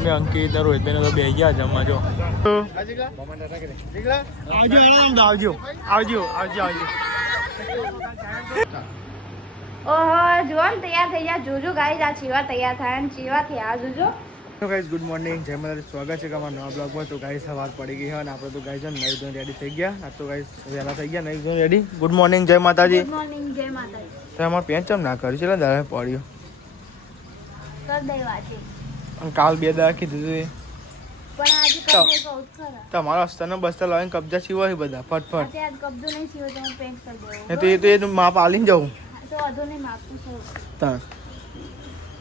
મેં અંકિત ને રોહિત ને તો બે ગયા જમવા જો આવજો આવજો આવજો આવજો ઓહો જોન તૈયાર થઈ ગયા જોજો ગાઈસ આ ચીવા તૈયાર થાય ને ચીવા થી આ જોજો તો ગાઈસ ગુડ મોર્નિંગ જય માતાજી સ્વાગત છે અમારા નવા બ્લોગમાં તો ગાઈસ સવાર પડી ગઈ છે અને આપણે તો ગાઈસ નવી ધોઈને રેડી થઈ ગયા આ તો ગાઈસ વહેલા થઈ ગયા નવી ધોઈને રેડી ગુડ મોર્નિંગ જય માતાજી ગુડ મોર્નિંગ જય માતાજી તો અમાર પેન્ટ ચમ ના કરી છે એટલે દાડે પડ્યો કર દેવા છે અને કાલ બે દાડા કીધું હતું પણ આજે કર દે બહુ ખરા તમારો અસ્તરનો બસ્તર લાવીને કબજા સીવો બધા ફટફટ આજે કબજો નહીં સીવો તો હું પેન્ટ કરી દઉં તો એ માપ આલીને જાઉં તો અધો નહીં માગતું છું તાર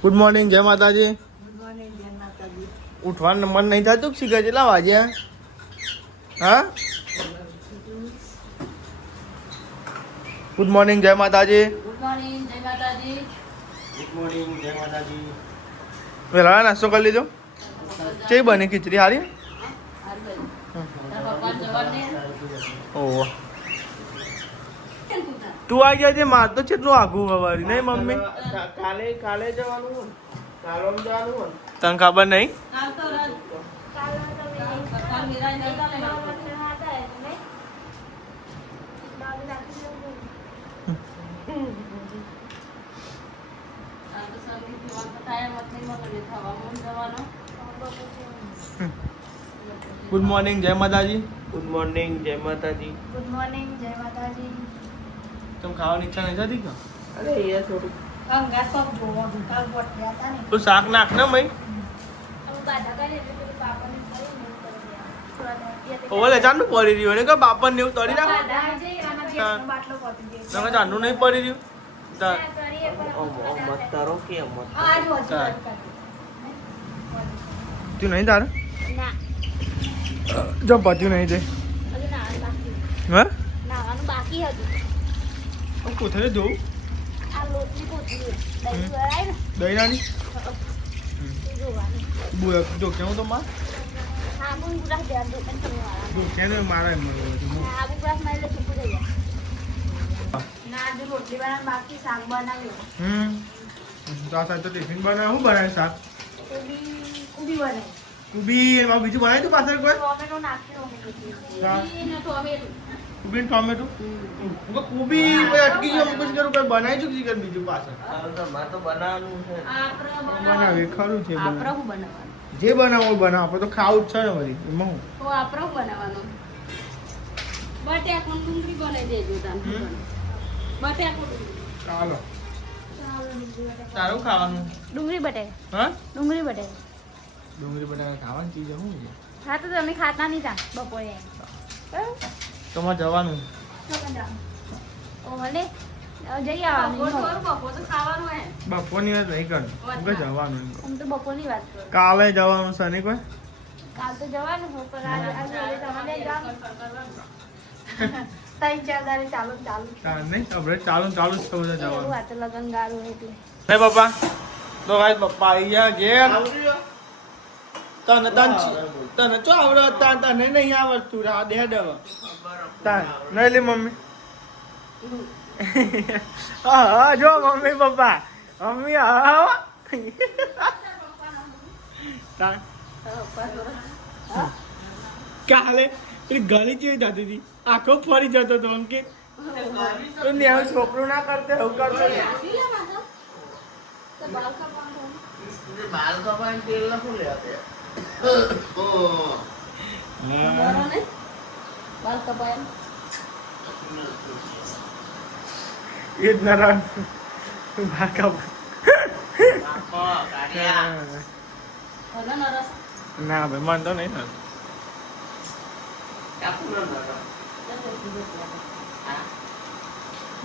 ગુડ મોર્નિંગ જય માતાજી ગુડ મોર્નિંગ જય માતાજી ઉઠવાનું મન નહીં થતું શીખર કેટલા વાગ્યા હા ગુડ મોર્નિંગ જય માતાજી ગુડ મોર્નિંગ જય માતાજી ગુડ મોર્નિંગ જય માતાજી વેલા નાસ્તો કરી લીધો કેવી બની ખીચડી હારી ઓહો તું આવી ગયા છે માર તો કેટલું આઘું ખબર નહીં મમ્મી કાલે જવાનું તને ખબર નહીં ગુડ મોર્નિંગ જય માતાજી ગુડ મોર્નિંગ જય માતાજી ગુડ મોર્નિંગ જય માતાજી તમે ખાવાની ઈચ્છા નહીં થતી કે અરે યાર થોડું અંગા પગ જોવો દુકાન પર ગયા હતા ને તું શાક નાખ ને મય હું બાધા કરે એટલે પેલું પાપાને કરી મૂક કરી દે ઓલે ચાંદનું પડી રહ્યું ને કે બાપન ને એવું તળી નાખ બાધા જઈ આમાં ગેસનો બાટલો પતી ગયો નકર ચાંદનું નહીં પડી રહ્યું મત તારો કે મત આ જો તું નહીં તારે ના જો પત્યું નહીં તે હજુ નાવાનું બાકી હા નાવાનું બાકી હતું કોથળે ધોવું આ લોટની કોથળી દહીં ભરાય ને દહીં નાની જોવાની જો કેવું તો માર આબુ ગ્રાસ ધ્યાન દો પણ તમે વાળા જો કેને મારે આબુ ગ્રાસ માં એટલે છૂપું થઈ જાય ના જો રોટલી બનાવ બાકી શાક બનાવ્યો તો આ સાહેબ તો ટિફિન બનાવે શું બનાવે શાક ઉભી બનાવી ઉભી એમાં બીજું બનાવી તું પાછળ કોઈ ટોમેટો નાખ્યો ઉભી ટોમેટો કુબી કોઈ અટકી ગયો મુકુશ કરું કોઈ બનાવી ચૂકી કર બીજું પાછળ તો બનાવવાનું છે બનાવે ખરું છે આપણા હું બનાવવાનું જે બનાવો બનાવો આપણે તો ખાવું જ છે ને વળી એમાં હું તો આપણા હું બનાવવાનું બટાકા ડુંગળી બનાવી દેજો તાન બટાકા ચાલો તારું ખાવાનું ડુંગળી બટાકા હા ડુંગળી બટાકા ડુંગળી બટાકા ખાવાની ચીજ શું છે હા તો તમે ખાતા નહીં તા બપોરે તમારે જવાનું ઓ ભલે જઈ આવવાનું બપોરની વાત નહીં કરવાનું કે જવાનું એમ કહું. હું તો બપોરની વાત કરું કાલે જવાનું છે નહીં કોઈ કાલ તો જવાનું હું પણ આજે તમારે જવાનું 3-4 દાડે ચાલુ તાર નહીં આપણે ચાલુ ચાલુ જ ખબર એવું જવાનું આ તો લગન ગાળું એટલે હે પપ્પા તો ભાઈ પપ્પા આવી ગયા ઘેર તને ચો આવડત તને નહીં આવડતું રા દે દવા તાર નહીં લે મમ્મી હા જો મમ્મી પપ્પા મમ્મી હા તાર કાલે પેલી ગળી જેવી જતી હતી આખો ફરી જતો હતો અંકિત છોકરું ના કરતે એવું કરતો બાલ કપાઈને તેલ લખું લે બાલ કપાય એ જ ના ના ભાઈ મન તો નહીં થતું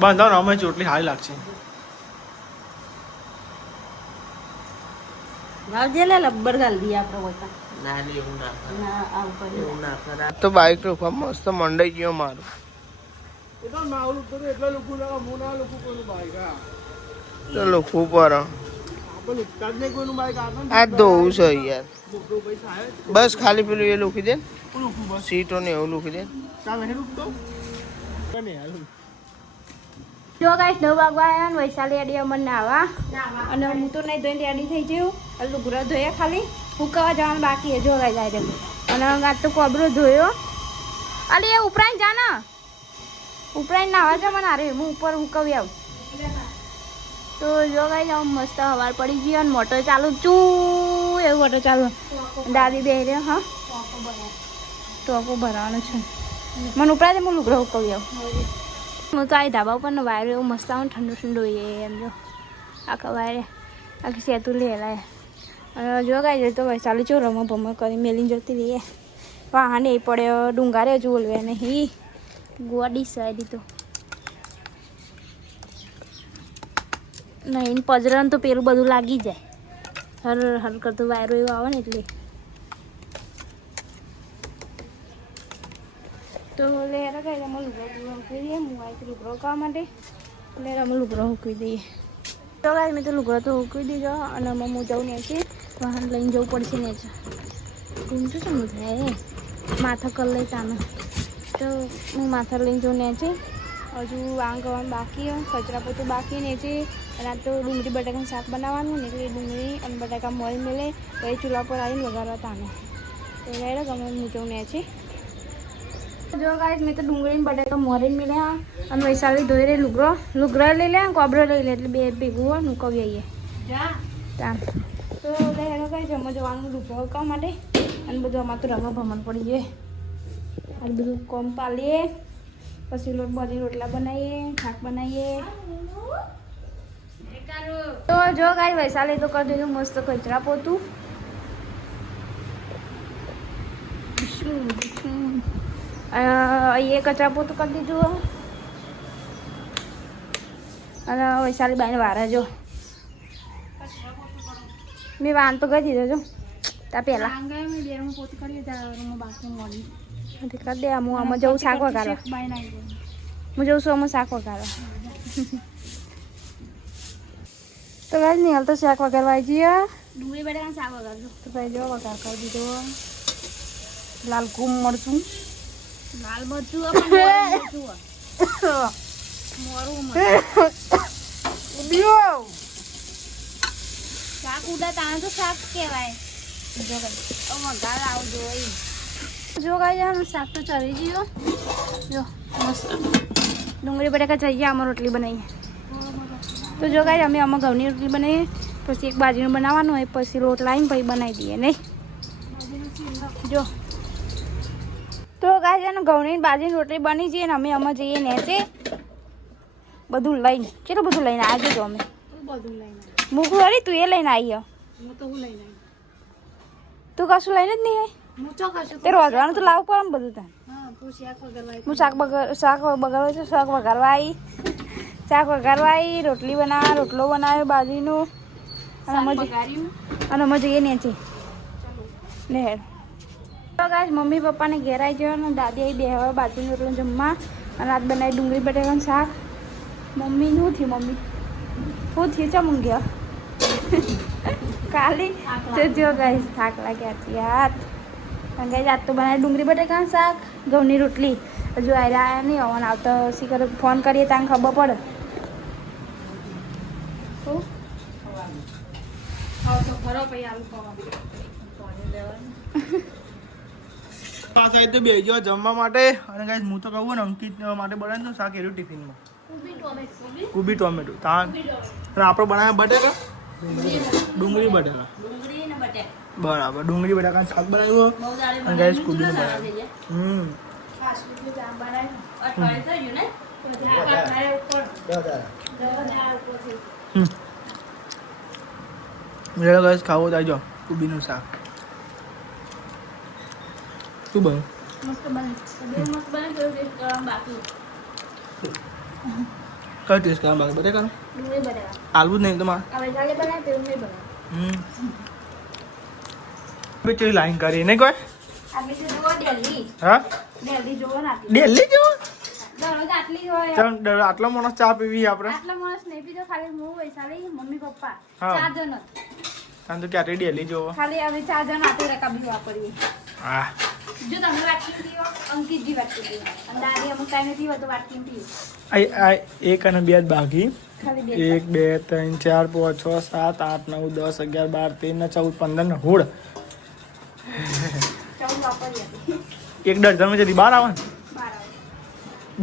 બાંધો ને અમે ચોટલી સારી લાગશે લાવજે લે લબ્બર ગાલ દી આપણો હોય ના લે એવું ના કરે ના આવ કરી એવું ના કરે તો બાઈક રોકવા મસ્ત મંડાઈ ગયો મારું એટલો નાવલું કરું એટલા લોકો ના હું ના લોકો કોઈનું બાઈક તો લોકો પર આપણે ઉત્તાજ નહીં કોઈનું બાઈક આ દોવું છે યાર બસ ખાલી પેલું એ લખી દે સીટો ને એવું લખી દે ચાલ નહીં રૂકતો જો ગાઈસ 9 વાગવા આવ્યા ને વૈશાલી અડી અમન નાવા અને હું તો નહીં ધોઈને રેડી થઈ ગયું લુગડા ધોયા ખાલી હુકાવા જવાનું બાકી છે જો ગાઈસ જાય અને આજ તો કોબરો ધોયો અલી એ ઉપરાઈને જા ને ઉપરાઈને નાવા જા મને અરે હું ઉપર હુકાવી આવું તો જો ગાઈસ આમ મસ્ત હવાર પડી ગઈ અને મોટર ચાલુ ચૂ એવું મોટર ચાલુ દાદી બે રહ્યા હા ટોકો ભરવાનો છે મને ઉપરા હું લુગડો હુકાવી આવું હું તો આ ધાબા ઉપર ને વાયર એવું મસ્ત આવે ઠંડુ ઠંડુ એમ જો આખા વાયરે આખી સેતું લેલાય અને જો ગાય તો વૈશાલી ચો રમો ભમો કરી મેલીને જતી રહીએ વાહન એ પડ્યો ડુંગારે જ ઓલવે નહીં ગોડી સાઈડ તો નહીં પજરણ તો પેલું બધું લાગી જાય હર હર કરતું વાયરો એવું આવે ને એટલે તો લે કઈ અમે લુગડો મૂકી દઈએ હું આવી લુગડો ખાવા માટે એટલે અમે લુગડો મૂકી દઈએ તો ગાય મેં તો લુગડો તો મૂકી દીધો અને અમે હું જવું ને છે વાહન લઈને જવું પડશે ને છે ઘૂમતું શું થાય માથા કર લઈ તાનો તો હું માથા લઈને જવું ને છે હજુ આમ કરવાનું બાકી કચરા પોતું બાકી ને છે અને આ તો ડુંગળી બટાકાનું શાક બનાવવાનું ને એટલે ડુંગળી અને બટાકા મોલ મેલે પછી ચૂલા પર આવીને વઘારવા તાનો તો લઈ ગમે હું જવું ને છે જો ગાઈસ મેં તો ડુંગળી ને બટાકા મોરીને મેલ્યા અને વૈશાલી ધોઈ રહી લુગડો લઈ લે કોબરો લઈ લે એટલે બે ભેગું હોય મૂકવી આવીએ તાન તો હેડો ગાઈસ જમવા જવાનું લુગડો કામ માટે અને બધું આમાં તો રમવા ભમણ પડી જાય અને બધું કોમ પાલીએ પછી લોટ બધી રોટલા બનાવીએ શાક બનાવીએ તો જો ગાઈસ વૈશાલી તો કરી દીધું મસ્ત કચરા પોતું એ કચરા પોતું કરી દીધું અને વૈશાલી બાઈને વારા જો મેં વાન તો કરી દીધો જો ત્યાં પહેલાં કરી દે હું આમાં જવું શાક વગાડો હું જઉં છું આમાં શાક વગાડો તો ભાઈ નહીં હાલ તો શાક વગાડવા આવી જઈએ ડુંગળી બટાકાનું શાક વગાડજો તો ભાઈ જો વગાડ કરી દીધો લાલ કુમ મરચું લાલ મરચું મોરું શાક ઉડા તાણે તો શાક કહેવાય જો વઘાર આવજો જો ગાય શાક તો ચડી ગયો જો મસ્ત ડુંગળી બટાકા ચડી ગયા આમાં રોટલી બનાવીએ તો જો ગાય અમે આમાં ઘઉંની રોટલી બનાવીએ પછી એક બાજરીનું બનાવવાનું હોય પછી લોટ લાવીને પછી બનાવી દઈએ નહીં જો તો ગાય ઘઉંની બાજરીની રોટલી બની જઈએ ને અમે આમાં જઈએ નેચે બધું લઈને કેટલું બધું લઈને આવજો જો અમે બધું લઈને મૂકું અરે તું એ લઈને આવી તું કશું લઈને જ નહીં હોય તે રોજવાનું તો લાવવું પડે ને બધું ત્યાં હું શાક બગાડવા છે શાક વઘારવા આવી રોટલી બનાવવા રોટલો બનાવ્યો બાજરીનું અને અમે જઈએ નીચે ને તો ગાય મમ્મી પપ્પાને ઘેર આવી ગયો ને દાદી આવી બે હવે બાજરીનું રોટલો જમવા અને આજ બનાવી ડુંગળી બટાકાનું શાક મમ્મી શું થયું મમ્મી શું થયું ચમું ગયા કાલી તો જો ગાય થાક લાગ્યા છે યાર ગાય આજ તો બનાવી ડુંગળી બટાકાનું શાક ઘઉંની રોટલી હજુ આવ્યા નહીં આવવાના આવતા શી કરે ફોન કરીએ ત્યાં ખબર પડે આ સાઈડ તો બેજો જમવા માટે અને ગાઈસ હું તો કહું ને અંકિત માટે બનાવ્યું તો શાક એરું ટિફિનમાં કુબી ટોમેટો તાન અને આપણો બનાવ્યા બટેકા ડુંગળી બટેકા બરાબર ડુંગળી બટાકાનું શાક બનાવ્યું અને ગાઈસ કુબીનું બનાવ્યું ગાઈસ ખાવો તો આવજો કુબીનું શાક શું બને કઈ ટેસ્ટ કરવા બાકી બટેકાનું આલુ જ નહીં તમારે ચેવી લાઈન કરી નહીં કોઈ હા દિલ્હી જેવો આટલો માણસ ચા પીવી આપણે મમ્મી પપ્પા હા. 4 જણ કારણ તો ક્યારે દિલ્હી જેવો ખાલી અમે 4 જણ આટલી રકાબી વાપરીએ હા જો તમે વાટકી પીવો અંકિતજી વાટકી પીવો અને દાદી અમુક ટાઈમે પીવો તો વાટકી પીવો એક અને બે જ બાકી ખાલી 1 2 3 4 5 6 7 8 9 10 11 12 13 14 15 16 એક ડઝનમાં જતી 12 આવે ને?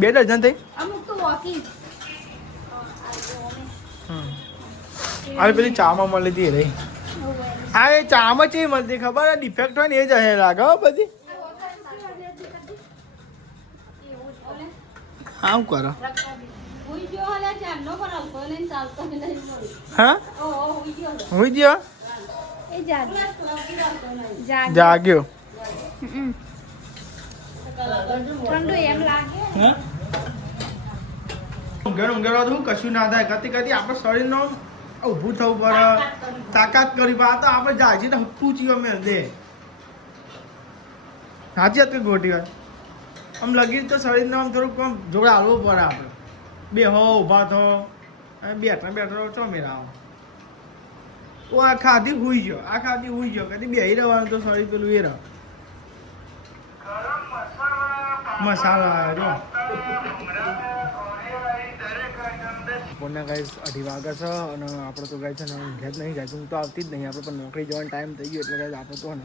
2 ડઝન થઈ? અમુક તો વોકિંગ આ પેલી ચામાં મળી હતી રે. આ એ ચામાં ચેવી મળતી ખબર હે? ડિફેક્ટ હોય ને એ જ હે લાગે હો બધી. આમ કરો. હા હુઈ ગયો એ જાગ્યો. ઠંડુ એમ લાગે. ઊંઘેર તો શું કશું ના થાય. કતી કતી આપણે શરીરનો ઊભું થવું પડે, તાકાત કરી પડે. તો આપણે જાય તો હપ્પું ચીયો મેં દે સાચી હતી ગોટી હોય આમ લગી તો શરીરને આમ થોડુંક આમ જોડે હાલવું પડે. આપણે બે હો ઊભા થો અને બેઠા ચો મેરા આવો. આ ખાધી હુઈ ગયો, આ ખાધી હુઈ ગયો. કદી બેહી રહેવાનું તો શરીર પેલું એ રહે. મસાલા જો બપોરના ગાઈસ 2:30 વાગ્યા છે અને આપણે તો ગાય છે ને ઊંઘ્યા જ નહીં. જાય ઊંઘ તો આવતી જ નહીં. આપણે પણ નોકરી જવાનો ટાઈમ થઈ ગયો એટલે ગાઈસ આપણે તો ને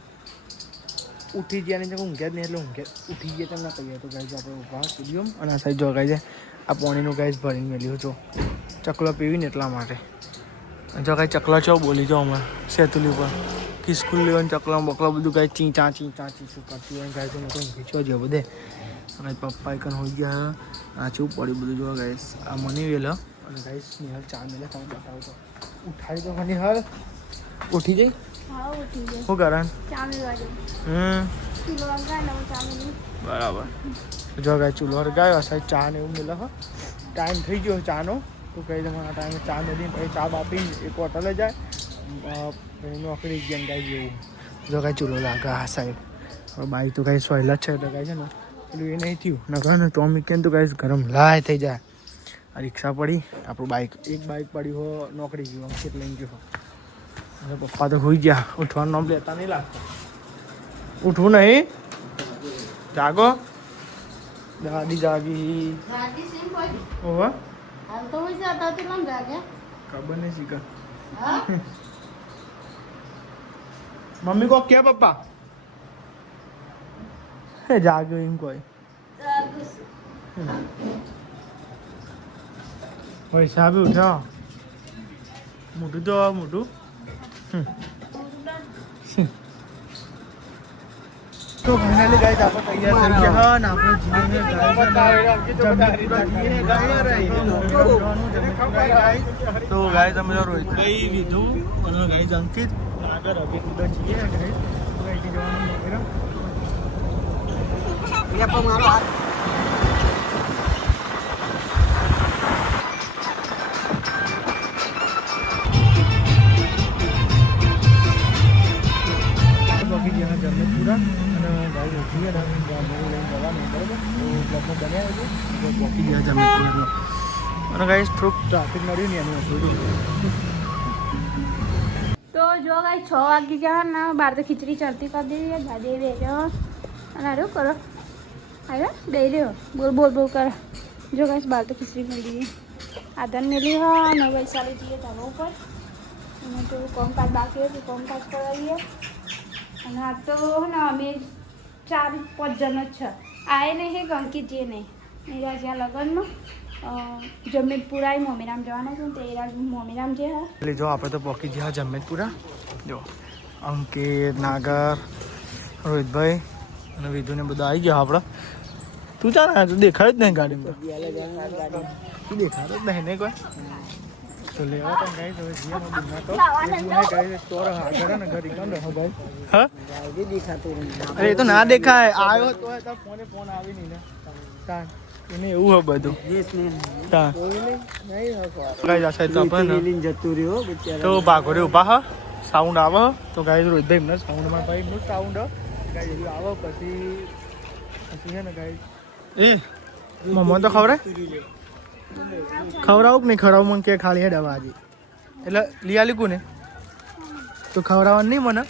ઉઠી ગયા નહીં. ઊંઘ્યા જ નહીં એટલે ઉઠી ગયા તેમ ના કહીએ. તો ગાઈસ આપણે ઊભા સ્ટુડિયમ અને આ સાઈડ જો ગાય છે આ પાણીનું ગાઈસ ભરીને મેલ્યું છો ચકલો પીવીને એટલા માટે. જો કાંઈ ચકલા છો બોલી જાઓ હમણાં સેતુલી ઉપર કિસ્કુલ લેવાનું ચકલા બકલા બધું કાંઈ ચીંચા શું કરતી હોય ગાય તો મોટો ખીચવા જો બધે. અને પપ્પા એકન હોઈ ગયા આચું પડ્યું બધું જોવા ગાઈસ. આ મને વેલો અને ગાઈસ નિહાલ ચા મેલે તમે બતાવો તો ઉઠાડી તો મને હાલ ઉઠી જઈ. હા ઉઠી ગઈ. શું કારણ? ચામી વાગે. ચૂલો હરગાય ને ચામી. બરાબર. જો ગાય ચૂલો હરગાયો સાહેબ ચા ને એવું મેલે હો. ટાઈમ થઈ ગયો ચાનો તો કહી દે આ ટાઈમે ચા મેળવીને પછી ચા બાપીને એક હોટલે જાય પછી નોકરી ગયા ગાય જેવું. જો કાંઈ ચૂલો લાગે આ સાઈડ. હવે બાઈક તો કાંઈ સોયલા જ છે એટલે કાંઈ છે ને પેલું એ નહીં થયું નકર ને તો અમે કેમ તો કાંઈ ગરમ લાય થઈ જાય. આ રિક્ષા પડી આપણું એક બાઈક પડી હો નોકરી ગયું આમ કેટલે લઈને ગયો. અને પપ્પા તો હોઈ ગયા. ઉઠવાનું નામ લેતા નહીં લાગતું. ઉઠવું નહીં જાગો. દાદી જાગી ઓવા ખબર નહીં શીખર. મમ્મી કો કે પપ્પા હે જાગ્યો એમ કોઈ પૈસા બી ઉઠ્યો મોટું તો મોટું. તો ફાઇનલી ગાઈસ આપણે તૈયાર થઈ ગયા અને આપણે જીને તો ગાઈસ અમે રોહિત ભાઈ લીધું અને ગાઈસ અંકિત આગળ અભી કુદા છીએ ગાઈસ ગાઈસ જવાનું વગેરે એ પણ મારો હાથ બાકી જ્યાં જમે પૂરા અને ગાઈસ ઉઠીએ ને ગામડું લઈને જવાનું બરાબર તો બ્લોગમાં બન્યા છે તો બાકી જ્યાં જમે પૂરા અને ગાઈસ થોડુંક ટ્રાફિક નડ્યું ને એનું થોડું. તો જો ગાઈ 6 વાગી ગયા ને બહાર તો ખીચડી ચડતી કરી દીધી દાદી બેસો અને આરો કરો આરે દઈ રહ્યો બોલ કરો. જો ગાઈસ બહાર તો ખીચડી મળી ગઈ આધન મેલી હા અને વૈશાલી જઈએ ધાબા ઉપર અને થોડું કોમકાજ બાકી હતું કોમકાજ કરાવીએ. અને આ તો ને અમે 4-5 જણ જ છે. આ એ નહીં કે અંકિતજી નહીં એરા જ્યાં લગ્નમાં જમેતપુરા મોમીરામ જવાનું હતું તે એરા મોમીરામ જે હા એટલે જો આપણે તો પોકી ગયા જમેતપુરા. જો અંકિત નાગર રોહિતભાઈ અને વિધુને બધા આવી ગયા આપણે. તું ચાલ તું દેખાડ જ નહીં ગાડીમાં તું દેખાડ જ નહીં નહીં કોઈ તો લેવા તો ગાઈ તો જીયા બિના તો ગાઈ સ્ટોર આગળ ને ઘરી કામ રહો ભાઈ. હા અરે એ તો ના દેખાય આવ્યો તો ફોન આવી નહીં ને તા એને એવું હોય બધું તા ગાઈ જશે તો આપણે જતું રહ્યો તો ભાગોરે ઉભા હ સાઉન્ડ આવે તો ગાઈ રોહિતભાઈ એમને સાઉન્ડમાં ભાઈ એમનું સાઉન્ડ ગાઈ આવે પછી હે ને ગાઈ એ મમ્મા તો ખવડાવું કે નહીં ખવડાવું મને કે ખાલી હે દવા આજે એટલે લઈ આલી કોને તો ખવડાવવાનું નહીં મને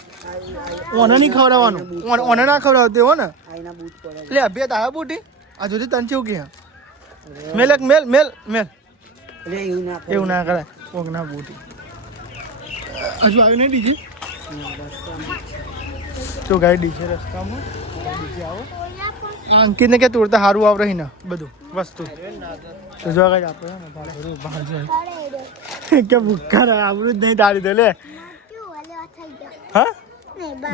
ઓને નહીં ખવડાવવાનું ઓને ના ખવડાવते हो ને એટલે અભ્યાસ આવ્યા બુટી આ સુધી તને કેવું કે મેલ એવું ના કરાય કોક ના બુટી હજુ આવ્યું નહીં ડીજે તો ગાડી ડીજે રસ્તામાં ડીજે આવો અંકિતને કે તોડતા સારું આવડે ને બધું વસ્તુ તો જો કઈ આપણે બહાર જાય કે ભૂખા આવડું જ નહીં તારી તો લે હા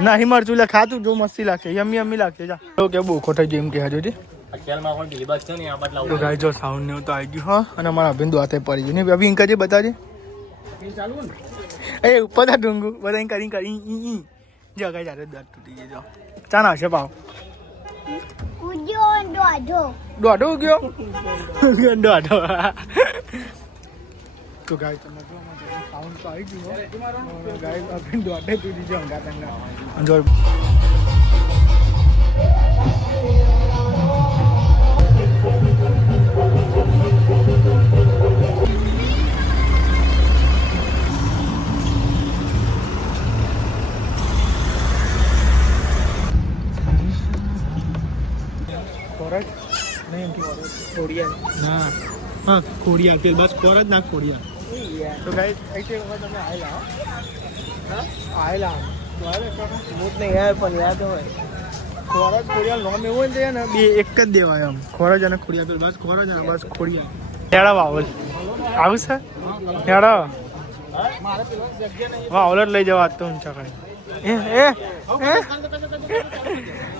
નહીં મરચું લે ખાતું જો મસ્તી લાગશે યમ્મી યમ્મી લાગશે જા તો કે બહુ ખોટા જેમ કે હજુ તો ગાય જો સાઉન્ડ ને તો આવી ગયું હા અને અમારા અભિન દોતે પડી ગયું ને અભી ઇન્કા જે બતાવજે એ ઉપર था ડુંગુ બધા કરી જો ગાય જારે દાંત તૂટી ગયો જો ચાના હશે પાવ દોઢો ગયો દોઢો તો ગાય તમે જો સાઉન્ડ તો આવી ગયું ગાય અભિન દોઢે તૂટી ગયો અંગા તંગા જો ના હા ખોડિયા પેલ બસ ખોર જ ના ખોડિયા તો ગાઈસ ऐसे वक्त તમે આયલા હા આયલા મૂત નહીં આવે પણ યાદ હોય ખોર જ ખોડિયા નોમ એવું હોય ને બે એક જ દેવાય આમ ખોર જ અને ખોડિયા પેલ બસ ખોર જ અને બસ ખોડિયા હેડા વાવલ આવું છે હેડા મારે પેલો જગ્યા નહીં વાવલ જ લઈ જવા તો ઊંચા કરી એ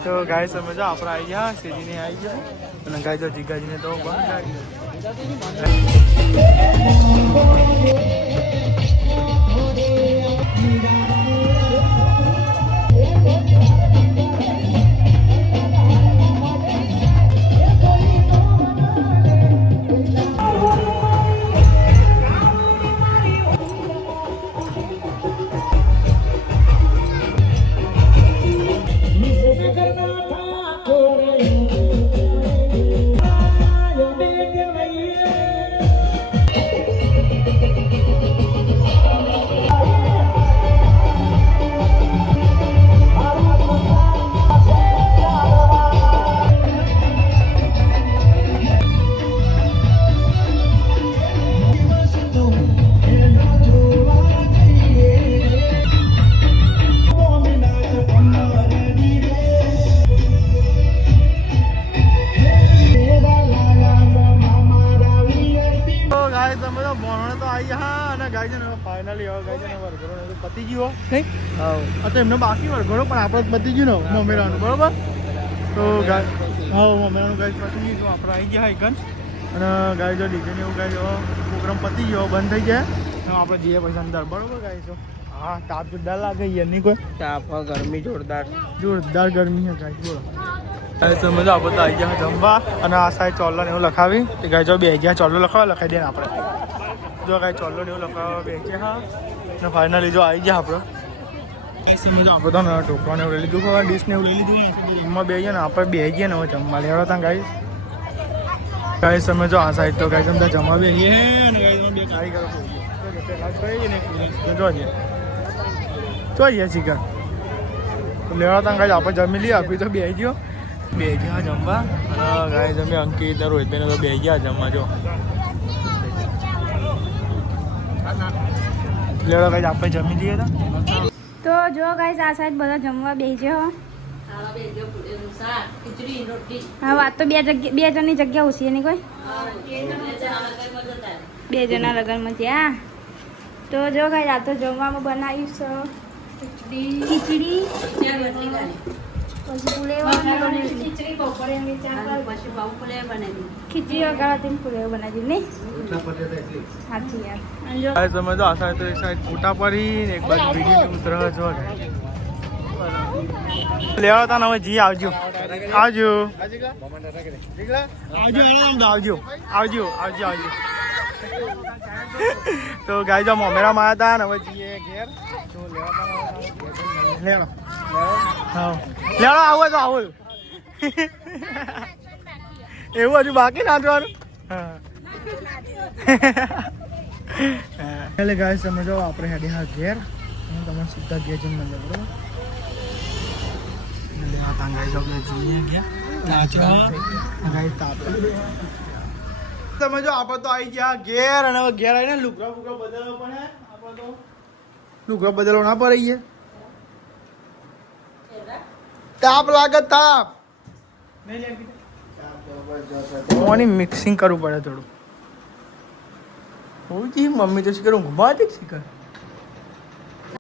તો ગાય સમજો આપણે આવી ગયા સેજીને આવી ગયા અને ગાય તો જીગાજીને તો બંધ આવી પતી ગયો નહીં તો એમને બાકી વળઘોડો પણ આપણે પતી ગયું ને મમેરાનું બરોબર તો હા મમેરાનું ગાય પતી ગયું તો આપણે આવી ગયા એકન અને ગાય જો ડીજે ને એવું ગાય પ્રોગ્રામ પતી ગયો બંધ થઈ જાય આપણે જઈએ પછી અંદર બરોબર ગાય તો હા તાપ જોરદાર લાગે એની કોઈ તાપ ગરમી જોરદાર ગરમી છે ગાય બોલો સમજો આપણે તો આવી ગયા જમવા અને આ સાઈડ ચોલ્લો ને એવું લખાવી તે ગાય જો બે ગયા ચોલ્લો લખાવી દે ને આપણે જો ગાય ચોલ્લો ને એવું લખાવવા બે ગયા ને ફાઇનલી જો આવી ગયા આપણે એ સમજો આપણે તો ઢોકળાને એવું લઈ લીધું ડીશ ને એવું લઈ લીધું એમાં બે ગયા ને આપણે બે ગયા ને હવે જમવા લેવા હતા ગાય સમજો આ સાઈડ તો ગાય સમજા જમવા બે અને ગાય બે કારીગરો જોઈએ ચિકન લેવા હતા ગાય આપણે જમી લઈએ આપી તો બે ગયા જમવા અને ગાય જમી અંકિત રોહિતભાઈને તો બે ગયા જમવા જો લેવા ગાય આપણે જમી લઈએ તો જો ગાઈસ આ સાઈડ બધા જમવા બેસજો હા વાત તો બે જણની જગ્યા ઓછી એની કોઈ બે જણા લગનમાં ત્યાં તો જો ગાઈસ આ તો જમવામાં બનાવ્યું છે ખીચડી પછી પુલેવા ખીચડી વગાડતી પુલેવા બનાવી નહીં સાચી યાર સમજો આ સાઈડ તો એક સાઈડ ફોટા પડી ને એક બાજુ બીજી ઉતરહ જો લેવા તા ને હવે જી આવજો તો ગાય જો મમેરા માં હતા ને હવે જીએ ઘેર તો લેવા હા લેવા આવો તો આવો એવું હજુ બાકી નાચવાનું હા એટલે ગાય સમજો આપણે હેડી હા ઘેર હું તમને સીધા ઘેર જઈને મળે બરોબર એટલે આ તાંગાઈ જો આપણે જઈએ તમે જો આપણે તો આવી ગયા ઘેર અને હવે ઘેર આવીને લુગડા બદલવા પડે આપણે તો લુગડા બદલવા ના પડે તાપ લાગે તાપ પાણી મિક્સિંગ કરવું પડે થોડું. હું જી મમ્મી તો શું કરું ઘુમા દે શીખર